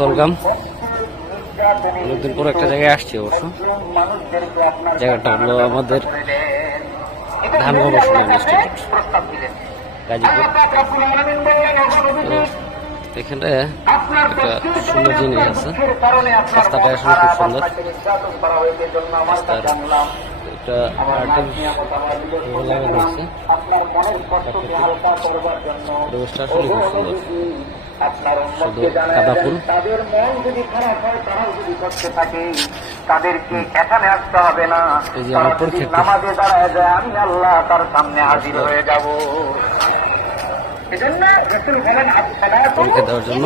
Welcome. অনেকদিন পর একটা জায়গায় আসছি অবশ্য। জায়গাটা হলো আমাদের ধান গবেষণা ইনস্টিটিউট, গাজীপুর। এখানে একটা সুন্দর জিনিস আছে, রাস্তাটা আসলে খুব সুন্দর। রাস্তার একটা লাগানো হয়েছে, পরিবেশটা আসলে খুব সুন্দর। শুধু কাদা ফুল। তাদেরকে এখানে আসতে হবে না, এই যে আমার পরীক্ষা নামাজে দাঁড়ায় যায় আমি আল্লাহ তার সামনে হাজির হয়ে যাব। পরীক্ষা দেওয়ার জন্য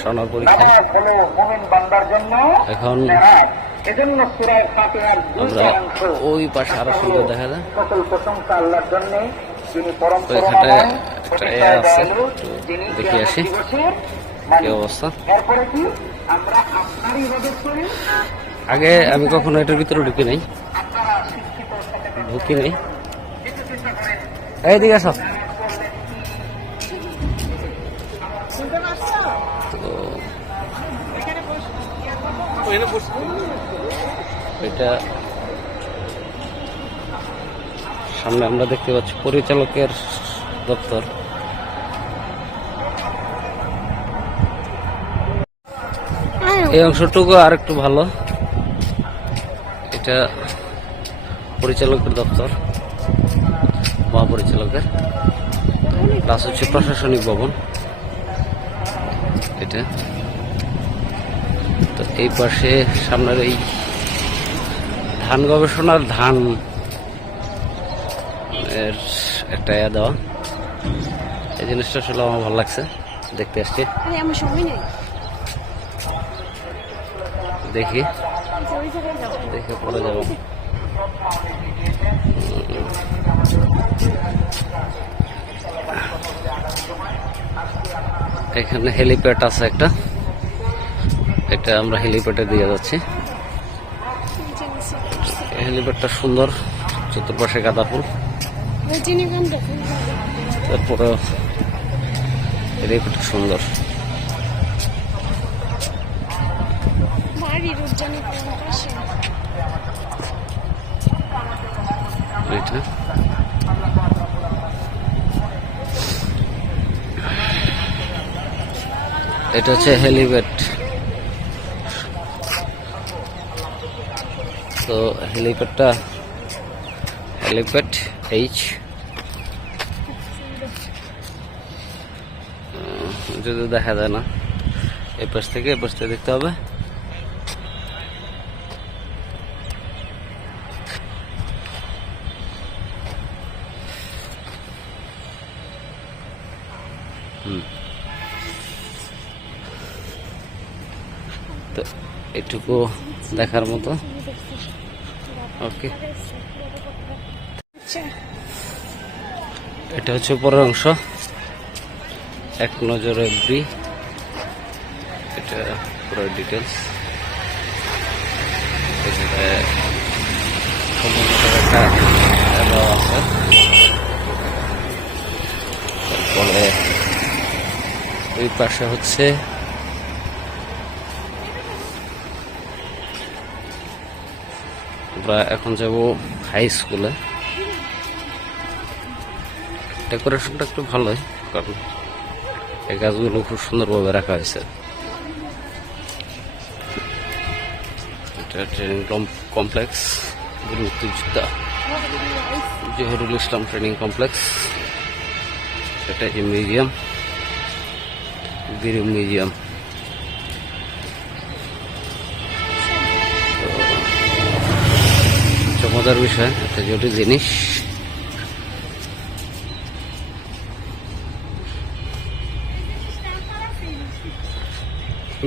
সোনার পরীক্ষা। এখন আমরা ওই পাশে আরো সুন্দর দেখা যায়। ওইখানটায় একটা আছে, দেখে আসি কি অবস্থা। আগে আমি কখনো এটার ভিতরে ঢুকি নাই। এইদিকে আসো। এটা সামনে আমরা দেখতে পাচ্ছি পরিচালকের দপ্তর। এই অংশটুকু আর একটু ভালো। এটা পরিচালকের দপ্তর, মহাপরিচালকের। প্লাস হচ্ছে প্রশাসনিক ভবন এটা। তো এই পাশে সামনের এই ধান গবেষণার ধান এর একটা দেওয়া, এই জিনিসটা আসলে আমার ভালো লাগছে, দেখতে আসছি। দেখি দেখে পরে যাব। এখানে হেলিপ্যাড আছে একটা, এটা আমরা হেলিপ্যাডে দিয়ে যাচ্ছি। হেলিপ্যাডটা সুন্দর, চতুর্পাশে গাঁদা ফুল। তারপরে হেলিপ্যাডটা সুন্দর। এটা হচ্ছে হেলিপ্যাড। তো হেলিপ্যাড এইচ, যদি দেখা যায় না, এই পাশ থেকে দেখতে হবে। তো এটুকু দেখার মতো। ওকে, এটা হচ্ছে উপরের অংশ, এক নজর এফবি। এটা পুরো ডিটেলস। এখানে একটা আছে। তারপরে ওই পাশে হচ্ছে আমরা এখন যাব হাই স্কুলে। ডেকোরেশনটা একটু ভালোই, কারণ এই গাছগুলো খুব সুন্দরভাবে রাখা হয়েছে। এটা ট্রেনিং কমপ্লেক্স, মুক্তিযোদ্ধা জহিরুল ইসলাম ট্রেনিং কমপ্লেক্স। এটা যে মিউজিয়াম, বীর মিউজিয়াম। মজার বিষয়, একটা জটিল জিনিস।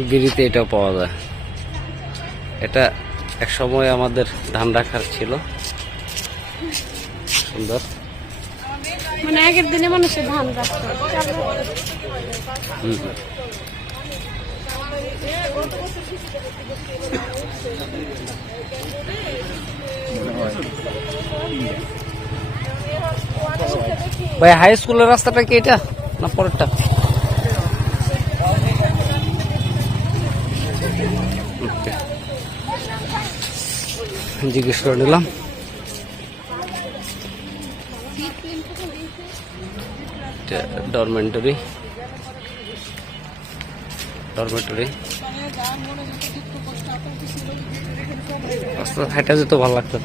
বিড়িতে এটাও পাওয়া যায়। এটা এক সময় আমাদের ধান রাখার ছিল, সুন্দর। মানে আগের দিনে মানুষের ধান রাখতো। ভাই হাই স্কুলের রাস্তাটা কি এটা না পরেরটা? ওকে, জিজ্ঞেস করে নিলাম। ডরমেন্টরি রাস্তা হাইটা যেত ভালো লাগতো।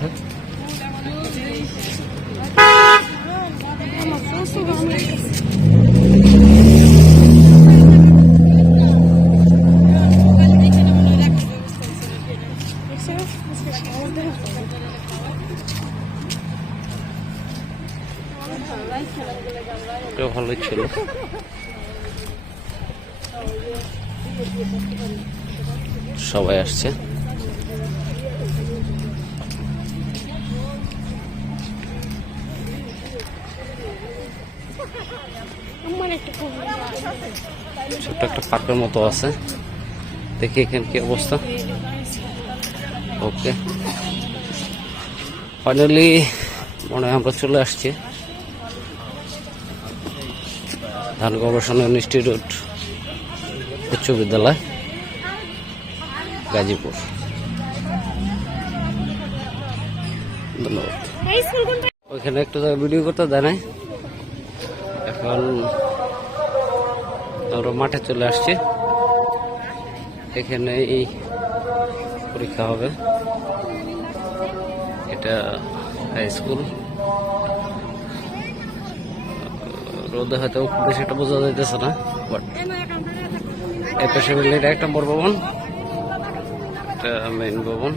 ভালোই ছিল। সবাই আসছে। ছোট্ট একটা পার্কের মতো আছে, দেখি এখানে কি অবস্থা। ওকে, ফাইনালি মনে হয় আমরা চলে আসছি ধান গবেষণা ইনস্টিটিউট উচ্চ বিদ্যালয়, গাজীপুর। ধন্যবাদ। ওইখানে একটু ভিডিও করতে দেয় নাই। এখন আমরা মাঠে চলে আসছি, এখানে এই পরীক্ষা হবে। এটা হাই স্কুল। রোদে হয়তো বেশি একটা বোঝা যাইতেছে না, বাট এই পেশে একটা বড় ভবন, এটা মেইন ভবন।